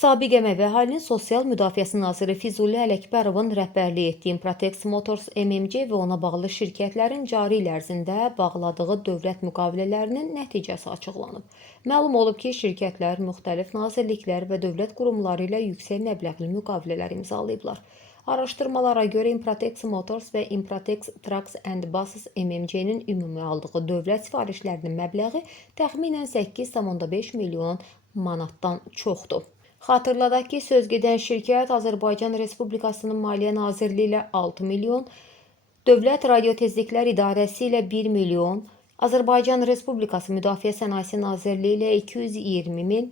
Sabiq Əmək və Əhalinin Sosial Müdafiəsi naziri Füzuli Ələkbərovun rəhbərlik etdiyi Improtex Motors MMC və ona bağlı şirkətlərin cari il ərzində bağladığı dövlət müqavilələrinin nəticəsi açıqlanıb. Məlum olub ki, şirkətlər müxtəlif nazirliklər və dövlət qurumları ilə yüksək məbləğli müqavilələr imzalayıblar. Araşdırmalara görə Improtex Motors və Improtex Trucks and Buses MMC-nin ümumi aldığı dövlət sifarişlərinin məbləği təxminən 8,5 milyon manatdan çoxdur. Xatırladaq ki, sözgedən şirkət Azərbaycan Respublikasının Maliyyə Nazirliyi ilə 6 milyon, Dövlət Radiotezliklər İdarəsi ilə 1 milyon, Azərbaycan Respublikası Müdafiə Sənayesi Nazirliyi ilə 220 min,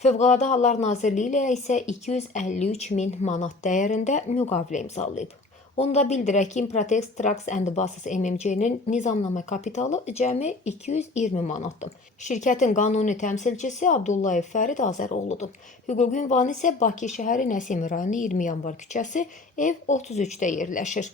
Fövqəladə Hallar Nazirliyi ilə isə 253 min manat dəyərində müqavilə imzalayıb. Onu da bildirək ki, Improtex Trucks and Buses MMC-nin nizamnamə kapitalı cəmi 220 manatdır. Şirkətin qanuni təmsilçisi Abdullayev Fərid Azəroğludur. Hüquqi ünvanı isə Bakı şəhəri Nəsimi rayonu 20 yanvar küçəsi, ev 33-də yerləşir.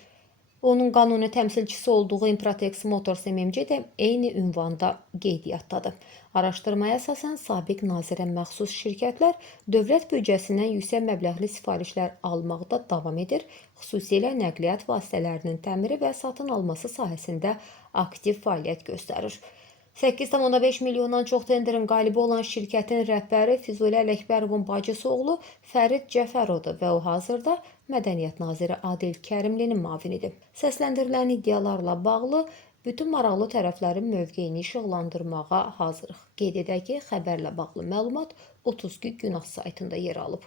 Onun qanuni təmsilçisi olduğu Improtex Motors MMC də eyni ünvanda qeydiyyatdadır. Araşdırmaya əsasən sabiq nazirə məxsus şirkətlər dövlət büdcəsindən yüksək məbləğli sifarişlər almaqda davam edir, xüsusilə nəqliyyat vasitələrinin təmiri və satın alması sahəsində aktiv fəaliyyət göstərir. 8,5 milyondan çox tenderin qalibi olan şirkətin rəhbəri Füzuli Ələkbərovun bacısı oğlu Fərid Cəfərovdur və o hazırda Mədəniyyət naziri Adil Kərimlinin müavinidir. Səsləndirilən iddialarla bağlı bütün maraqlı tərəflərin mövqeyini işıqlandırmağa hazırıq. Qeyd edək ki, xəbərlə bağlı məlumat 32 Günah saytında yer alıb.